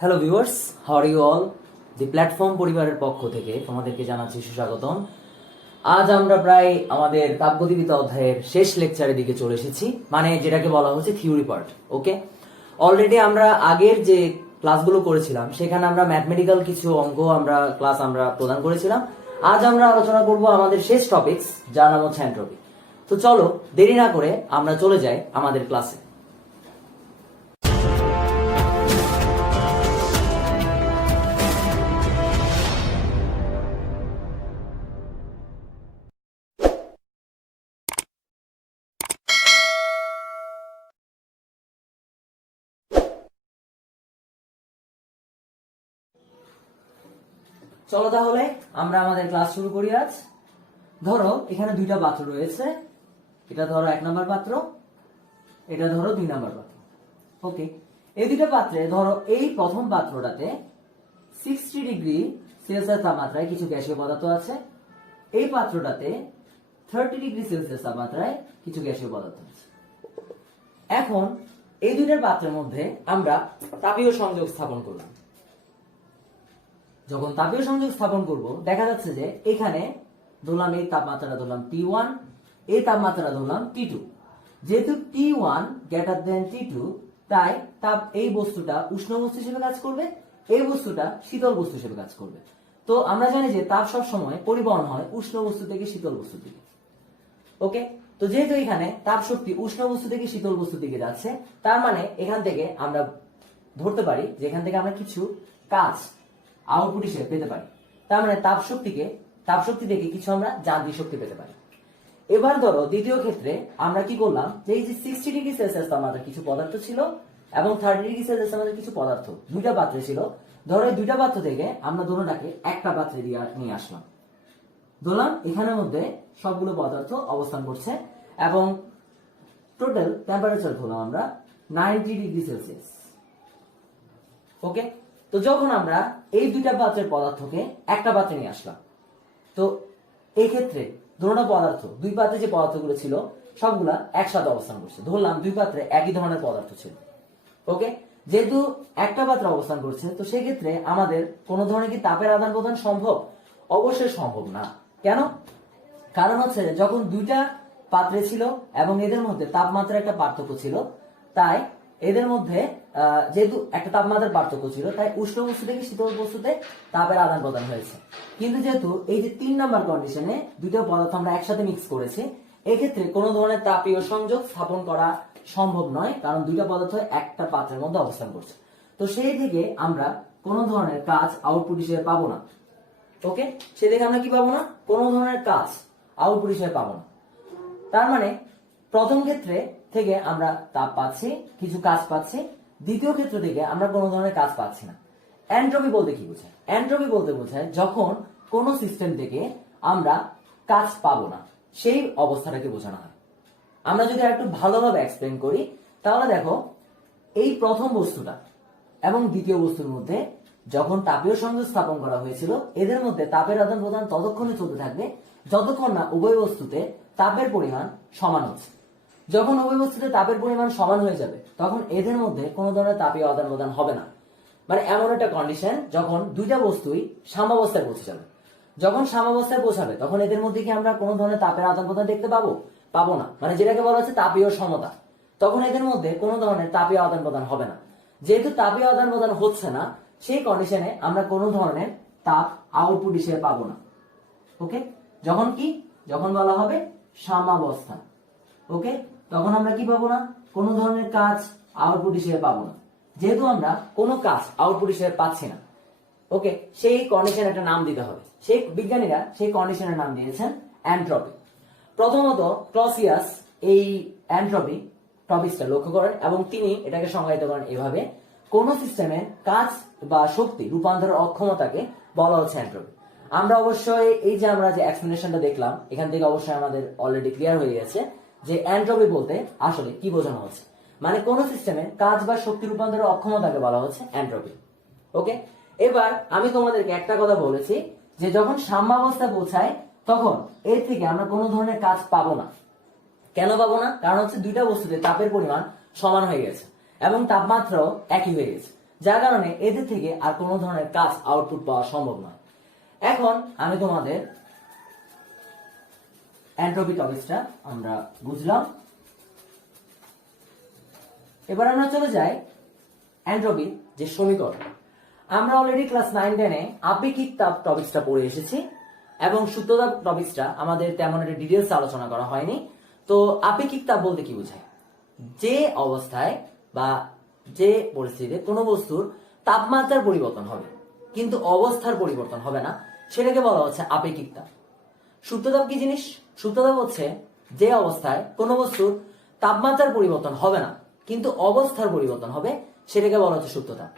Hello viewers, how are you all? The platform পরিবারের পক্ষ থেকে তোমাদেরকে জানাচ্ছি সুস্বাগতম। আজ আমরা প্রায় আমাদের তাপগতিবিদ্যা অধ্যায়ের শেষ লেকচারের দিকে চলে এসেছি, মানে যেটাকে বলা হচ্ছে থিওরি পার্ট। ওকে, অলরেডি আমরা আগের যে ক্লাসগুলো করেছিলাম সেখানে আমরা ম্যাথমেটিক্যাল কিছু অঙ্ক ক্লাস প্রদান করেছিলাম। আজ আমরা আলোচনা করব আমাদের শেষ টপিকস, যার নাম হচ্ছে এন্ট্রপি। তো চলো দেরি না করে আমরা চলে যাই আমাদের ক্লাসে। চলো তাহলে আমরা আমাদের ক্লাস শুরু করি আজ। ধরো এখানে দুইটা পাত্র রয়েছে, এটা ধরো 1 নম্বর পাত্র, এটা ধরো 2 নম্বর পাত্র। ওকে, এই দুইটা পাত্রে ধরো এই প্রথম পাত্রটাতে 60 ডিগ্রি সেলসিয়াস তাপমাত্রায় কিছু গ্যাসীয় পদার্থ আছে, এই পাত্রটাতে 30 ডিগ্রি সেলসিয়াস তাপমাত্রায় কিছু গ্যাসীয় পদার্থ আছে। এখন এই দুইটার পাত্রের মধ্যে আমরা তাপীয় সংযোগ স্থাপন করলাম। যখন তাপীয় সংযোগ স্থাপন করব, দেখা যাচ্ছে যে এখানে ধরলাম এই তাপমাত্রাটা ধরলাম T1, এই তাপমাত্রাটা ধরলাম T2। যেহেতু T1 গ্রেটার দেন T2, তাই এই বস্তুটা উষ্ণ বস্তু হিসেবে কাজ করবে, এই বস্তুটা শীতল বস্তু হিসেবে কাজ করবে। তো আমরা জানি যে তাপ সব সময় পরিবহন হয় উষ্ণ বস্তু থেকে শীতল বস্তুর দিকে। ওকে, তো যেহেতু এখানে তাপ শক্তি উষ্ণ বস্তু থেকে শীতল বস্তুর দিকে যাচ্ছে, তার মানে এখান থেকে আমরা ধরতে পারি যে এখান থেকে আমরা কিছু কাজ আউটপুট হিসেবে পেতে পারি। তার মানে তাপ শক্তি থেকে কিছু আমরা যান্ত্রিক শক্তি পেতে পারি। এবার ধরো দ্বিতীয় ক্ষেত্রে আমরা কি করলাম, যে এই যে 60 ডিগ্রি সেলসিয়াস তাপমাত্রার কিছু পদার্থ ছিল এবং 30 ডিগ্রি সেলসিয়াস তাপমাত্রার কিছু পদার্থ, দুইটা পাত্রে ছিল। ধরো এই দুইটা পাত্র থেকে আমরা দুটোটাকে একটা পাত্রে নিয়ে আসলাম। ধরলাম এখানের মধ্যে সবগুলো পদার্থ অবস্থান করছে এবং টোটাল টেম্পারেচার ধরলাম আমরা 90 ডিগ্রি সেলসিয়াস। ওকে, তো যখন আমরা এই দুইটা পাত্রের পদার্থকে একটা পাত্রে নিয়ে আসলাম, তো এই ক্ষেত্রে দুটো পদার্থ, দুই পাত্রে যে পদার্থগুলো ছিল সবগুলা একসাথে অবস্থান করছে। ধরলাম দুই পাত্রে একই ধরনের পদার্থ ছিল। ওকে, যেহেতু একটা পাত্রে অবস্থান করছে, তো সেই ক্ষেত্রে আমাদের কোনো ধরনের কি তাপের আদান প্রদান সম্ভব? অবশ্যই সম্ভব না। কেন? কারণ হচ্ছে যখন দুইটা পাত্রে ছিল এবং এদের মধ্যে তাপমাত্রার একটা পার্থক্য ছিল, তাই এদের মধ্যে যেহেতু একটা তাপমাত্রার পার্থক্য ছিল, তাই উষ্ণ বস্তু থেকে শীতল বস্তুতে তাপের আদান প্রদান হয়েছে। কিন্তু যেহেতু এই যে 3 নম্বর কন্ডিশনে দুইটা পদার্থ আমরা একসাথে মিক্স করেছি, এক্ষেত্রে কোনো ধরনের তাপীয় সংযোগ স্থাপন করা সম্ভব নয়, কারণ দুইটা পদার্থ একটা পাত্রের মধ্যে অবস্থান করছে। তো সেই থেকে আমরা কোনো ধরনের কাজ আউটপুট হিসেবে পাবো না। ওকে, সেই থেকে আমরা কি পাবো না? কোনো ধরনের কাজ আউটপুট হিসেবে পাবো না। তার মানে প্রথম ক্ষেত্রে থেকে আমরা তাপ পাচ্ছি, কিছু কাজ পাচ্ছি। দ্বিতীয় ক্ষেত্র থেকে আমরা কোনো ধরনের কাজ পাচ্ছি না। এন্ট্রপি বলতে কি বোঝায়? এন্ট্রপি বলতে বোঝায় যখন কোনো সিস্টেম থেকে আমরা কাজ পাবো না, সেই অবস্থাটাকে বোঝানো হয়। আমরা যদি একটু ভালোভাবে এক্সপ্লেন করি, তাহলে দেখো এই প্রথম বস্তুটা এবং দ্বিতীয় বস্তুর মধ্যে যখন তাপীয় সংযোগ স্থাপন করা হয়েছিল, এদের মধ্যে তাপের আদান প্রদান ততক্ষণে চলতে থাকবে যতক্ষণ না উভয় বস্তুতে তাপের পরিমাণ সমান হচ্ছে। যখন উভয় বস্তুতে তাপের পরিমাণ সমান হয়ে যাবে, তখন এদের মধ্যে কোনো ধরনের তাপীয় আদান প্রদান হবে না। মানে এমন একটা কন্ডিশন যখন দুইটা বস্তুই সাম্যাবস্থায় পৌঁছে যাবে। যখন সাম্যাবস্থায় পৌঁছাবে, তখন এদের মধ্যে কি আমরা কোনো ধরনের তাপের আদান প্রদান দেখতে পাবো না। মানে যেটাকে বলা হচ্ছে তাপীয় সমতা। তখন এদের মধ্যে কোনো ধরনের তাপীয় আদান প্রদান হবে না। যেহেতু তাপীয় আদান প্রদান হচ্ছে না, সেই কন্ডিশনে আমরা কোনো ধরনের তাপ আউটপুট হিসেবে পাবো না। ওকে, যখন বলা হবে সাম্যাবস্থা, ওকে, তখন আমরা কি পাবো না? কোনো ধরনের কাজ আউটপুট হিসেবে পাবো না। যেহেতু আমরা কোনো কাজ আউটপুট হিসেবে পাচ্ছি না, ওকে, সেই কন্ডিশন একটা নাম দিতে হবে। সেই বিজ্ঞানীরা সেই কন্ডিশনের নাম দিয়েছেন এন্ট্রপি। প্রথমত ক্লসিয়াস এই এন্ট্রপি টপিকটা লক্ষ্য করেন এবং তিনি এটাকে সংজ্ঞায়িত করেন এভাবে: কোন সিস্টেমে কাজ বা শক্তি রূপান্তরের অক্ষমতাকে বলা হচ্ছে এন্ট্রপি। আমরা অবশ্যই এই যে আমরা যে এক্সপ্লেনেশনটা দেখলাম, এখান থেকে অবশ্যই আমাদের অলরেডি ক্লিয়ার হয়ে গেছে যে এন্ট্রপি বলতে আসলে কি বোঝানো হচ্ছে। মানে কোন সিস্টেমে কাজ বা শক্তি রূপান্তরের অক্ষমতাকে বলা হচ্ছে এন্ট্রপি। ওকে, এবার আমি তোমাদেরকে একটা কথা বলেছি যে যখন সাম্যাবস্থায় পৌঁছায়, তখন এর থেকে আমরা কোনো ধরনের কাজ পাবো না। কেন পাবো না? কারণ হচ্ছে দুইটা বস্তুতে তাপের পরিমাণ সমান হয়ে গেছে এবং তাপমাত্রাও একই হয়ে গেছে। যার কারণে এদের থেকে আর কোনো ধরনের কাজ আউটপুট পাওয়া সম্ভব নয়। এখন আমি তোমাদের এন্ট্রপি টপিকসটা আমরা বুঝলাম। এবার আমরা চলে যাই এন্ট্রপি যে সমীকরণ। আমরা অলরেডি ক্লাস 9-10-এ আপেক্ষিক তাপ টপিকসটা পড়ে এসেছি এবং সূত্রতাপ টপিকসটা আমাদের তেমন একটা ডিটেইলস আলোচনা করা হয়নি। তো আপেক্ষিক তাপ বলতে কি বোঝায়? যে অবস্থায় বা যে পরিস্থিতিতে কোনো বস্তুর তাপমাত্রার পরিবর্তন হবে কিন্তু অবস্থার পরিবর্তন হবে না, সেটাকে বলা হচ্ছে আপেক্ষিক তাপ। সূত্রতাপ কি জিনিস? সূত্রতাপ হচ্ছে যে অবস্থায় কোনো বস্তুর তাপমাত্রার পরিবর্তন হবে না কিন্তু অবস্থার পরিবর্তন হবে, সেটাকে বলা হচ্ছে সূত্রতাপ।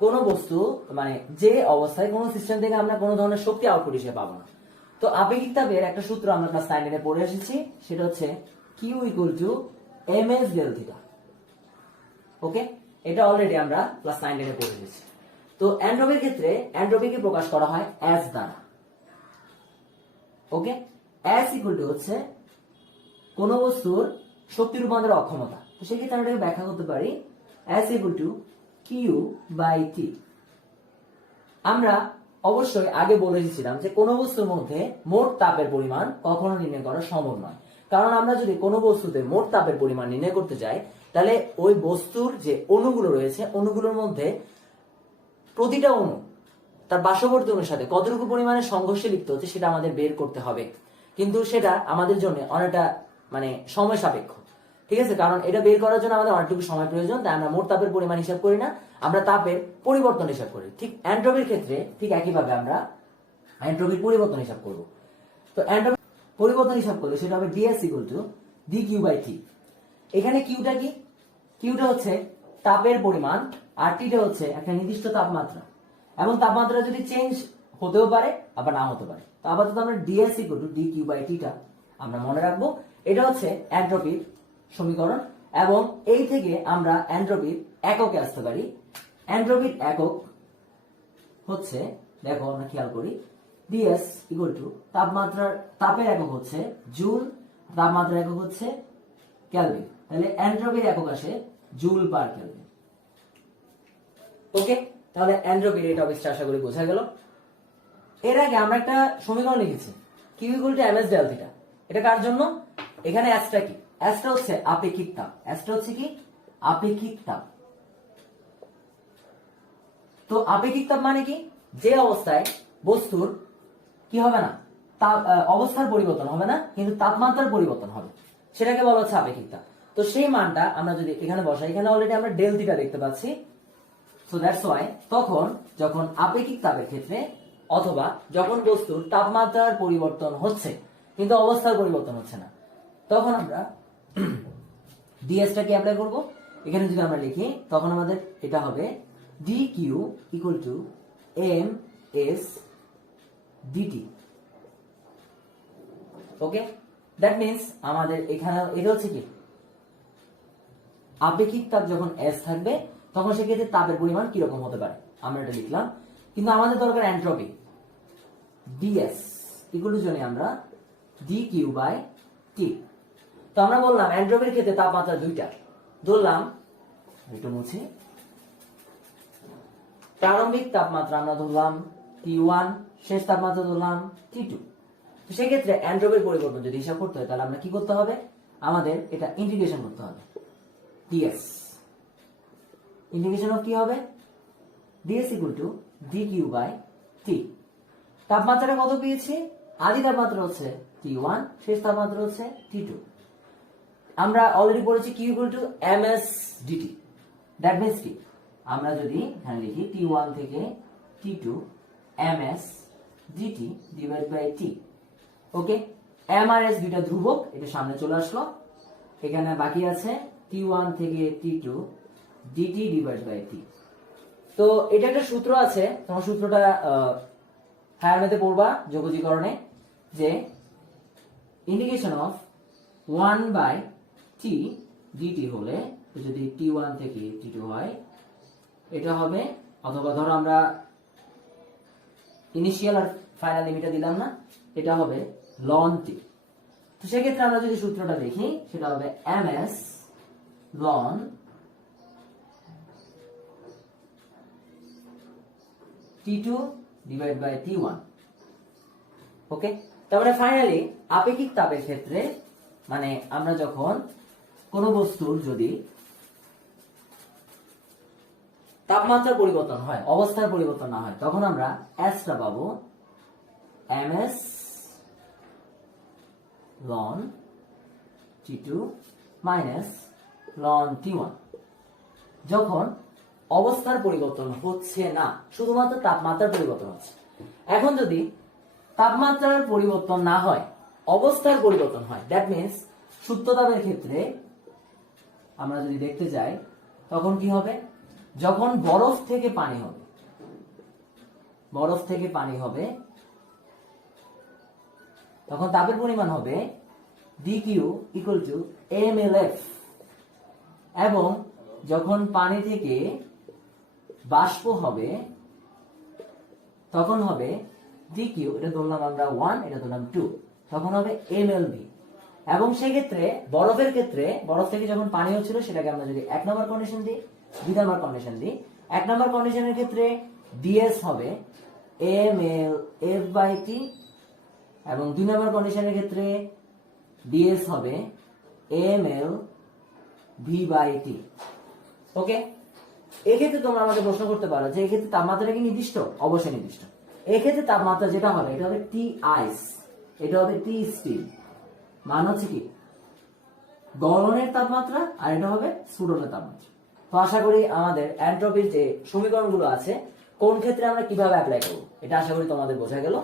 কোনো বস্তু মানে যে অবস্থায় কোনো সিস্টেম থেকে আমরা কোনো ধরনের শক্তি আউটপুট হিসেবে পাবো না। তো আপেক্ষিক তাপের একটা সূত্র আমরা ক্লাস 9-এ পড়ে এসেছি, সেটা হচ্ছে Q = ms del theta। ওকে, এটা অলরেডি আমরা ক্লাস 9-এ পড়ে এসেছি। তো এন্ট্রপির ক্ষেত্রে এন্ট্রপিকে প্রকাশ করা হয় S দ্বারা। ওকে, S হচ্ছে কোন বস্তুর শক্তি রূপান্তরের অক্ষমতা। তো সেক্ষেত্রে আমরা এটাকে ব্যাখ্যা করতে পারি S Q/T। আমরা অবশ্যই আগে বলে এসেছিলাম যে কোন বস্তুর মধ্যে মোট তাপের পরিমাণ কখনো নির্ণয় করা সম্ভব নয়, কারণ আমরা যদি কোনো বস্তুতে মোট তাপের পরিমাণ নির্ণয় করতে যাই তাহলে ওই বস্তুর যে অণুগুলো রয়েছে অণুগুলোর মধ্যে প্রতিটা অণু তার পার্শ্ববর্তী অণুর সাথে কতটুকু পরিমাণে সংঘর্ষে লিপ্ত হচ্ছে সেটা আমাদের বের করতে হবে, কিন্তু সেটা আমাদের জন্য অনেকটা মানে সময় সাপেক্ষ। ঠিক আছে, কারণ এটা বের করার জন্য আমাদের অনেকটুকু সময় প্রয়োজন, তাই আমরা মোট তাপের পরিমাণ হিসাব করি না, আমরা তাপের পরিবর্তন হিসাব করি। ঠিক এন্ট্রপির ক্ষেত্রে ঠিক একইভাবে আমরা এন্ট্রপির পরিবর্তন হিসাব করব। তো এন্ট্রপির পরিবর্তন হিসাব করলে সেটা হবে ds = dQ/T। এখানে কিউটা কি? কিউটা হচ্ছে তাপের পরিমাণ আর টিটা হচ্ছে একটা নির্দিষ্ট তাপমাত্রা, এবং তাপমাত্রা যদি চেঞ্জ হতেও পারে আবার না হতে পারে। তো আপাতত আমরা ds = dQ/T টা আমরা মনে রাখবো। এটা হচ্ছে এন্ট্রপির সমীকরণ, এবং এই থেকে আমরা এন্ট্রপির এককে আসতে পারি। এন্ট্রপির একক হচ্ছে, দেখো আমরা খেয়াল করি, ds = তাপের একক হচ্ছে জুল, তাপমাত্রার একক হচ্ছে কেলভিন। তাহলে এন্ট্রপির একক আসে জুল/কেলভিন। ওকে, তাহলে এন্ট্রপির এই টপিকটা আশা করি বোঝা গেল। এর আগে আমরা একটা সমীকরণ লিখেছি Q = ms del theta। এটা কার জন্য? এখানে এসটা কি? এসটা হচ্ছে আপেক্ষিক তাপ। এসটা হচ্ছে কি? আপেক্ষিক তাপ। তো আপেক্ষিক তাপ মানে কি? যে অবস্থায় বস্তুর কি হবে না, তাপ অবস্থার পরিবর্তন হবে না কিন্তু তাপমাত্রার পরিবর্তন হবে, সেটাকে বলা হচ্ছে আপেক্ষিক তাপ। তো সেই মানটা আমরা যদি এখানে বসাই, এখানে অলরেডি আমরা ডেল থিটা দেখতে পাচ্ছি। সো দ্যাটস ওয়াই তখন যখন আপেক্ষিক তাপের ক্ষেত্রে অথবা যখন বস্তুর তাপমাত্রার পরিবর্তন হচ্ছে কিন্তু অবস্থার পরিবর্তন হচ্ছে না, তখন আমরা ds টাকে অ্যাপ্লাই করব। এখানে যদি আমরা লিখি তখন আমাদের এটা হবে dq = ms dt। Okay, that means আমাদের এখানে এটা হচ্ছে কি, আপেক্ষিক তাপ যখন s থাকবে তখন সেক্ষেত্রে তাপের পরিমাণ কিরকম হতে পারে আমরা এটা লিখলাম। কিন্তু আমাদের দরকার এন্ট্রপি, ds জন্য আমরা dQ/T। তো আমরা বললাম এন্ট্রপির ক্ষেত্রে তাপমাত্রা দুইটা ধরলাম, একটু মুছি, প্রারম্ভিক তাপমাত্রা আমরা ধরলাম T1, শেষ তাপমাত্রা ধরলাম T2। তো সেক্ষেত্রে এন্ট্রপির পরিবর্তন যদি হিসাব করতে হয় তাহলে আমরা কি করতে হবে, আমাদের এটা ইন্টিগ্রেশন করতে হবে। ds ইন্টিগ্রেশন অফ কি হবে, ds = dQ/T। তাপমাত্রাটা কত পেয়েছি? আদি তাপমাত্রা হচ্ছে T1, শেষ তাপমাত্রা হচ্ছে T2। আমরা অলরেডি পড়েছি Q = ms dt। That means কি, আমরা যদি এখানে লিখি T1 থেকে T2 ms dt/T। ওকে, m আর s দুইটা ধ্রুবক, এটা সামনে চলে আসলো। এখানে বাকি আছে T1 থেকে T2 dt/T। তো এটা একটা সূত্র আছে, তোমার সূত্রটা হায়ার ম্যাথে পড়বা যোগজীকরণে, যে ইন্টিগ্রেশন অফ 1/t dt হলে যদি T1 থেকে T2 হয় এটা হবে, অথবা ধরো আমরা ইনিশিয়াল আর ফাইনাল লিমিটটা দিলাম না, এটা হবে ln t। তো সেক্ষেত্রে আমরা যদি সূত্রটা দেখি সেটা হবে ms ln T2 divide by T1। Okay, তারপরে ফাইনালি আপেক্ষিক তাপের ক্ষেত্রে মানে আমরা যখন কোন বস্তুর যদি তাপমাত্রার পরিবর্তন হয়, অবস্থার পরিবর্তন না হয়, তখন আমরা এসটা পাবো ms ln T2 minus ln T1। যখন অবস্থার পরিবর্তন হচ্ছে না, শুধুমাত্র তাপমাত্রার পরিবর্তন হচ্ছে। এখন যদি তাপমাত্রার পরিবর্তন না হয়, অবস্থার পরিবর্তন হয়, দ্যাট মিন্স সুপ্ত তাপের ক্ষেত্রে আমরা যদি দেখতে যাই তখন কি হবে, যখন বরফ থেকে পানি হবে, বরফ থেকে পানি হবে, তখন তাপের পরিমাণ হবে dq ইকুয়াল টু mLF, এবং যখন পানি থেকে বাষ্প হবে তখন হবে dq, এটা ধরলাম আমরা 1, এটা ধরলাম 2, তখন হবে mLB। এবং সেই ক্ষেত্রে বরফের ক্ষেত্রে, বরফ থেকে যখন পানি হচ্ছিল সেটাকে আমরা যদি 1 নম্বর কন্ডিশন দিই, 2 নম্বর কন্ডিশন দিই, 1 নম্বর কন্ডিশনের ক্ষেত্রে ds হবে mLF/T, এবং 2 নম্বর কন্ডিশনের ক্ষেত্রে ds হবে mLV/T। ওকে, এক্ষেত্রে তোমরা আমাকে প্রশ্ন করতে পারো যে এক্ষেত্রে তাপমাত্রা কি নির্দিষ্ট? অবশ্যই নির্দিষ্ট। এক্ষেত্রে তাপমাত্রা যেটা হবে এটা হবে টি আইস, এটা হবে টি স্টিল, মান হচ্ছে কি গলনের তাপমাত্রা, আর এটা হবে স্ফুটনের তাপমাত্রা। তো আশা করি আমাদের এন্ট্রপির যে সমীকরণগুলো আছে কোন ক্ষেত্রে আমরা কিভাবে অ্যাপ্লাই করব এটা আশা করি তোমাদের বোঝা গেল।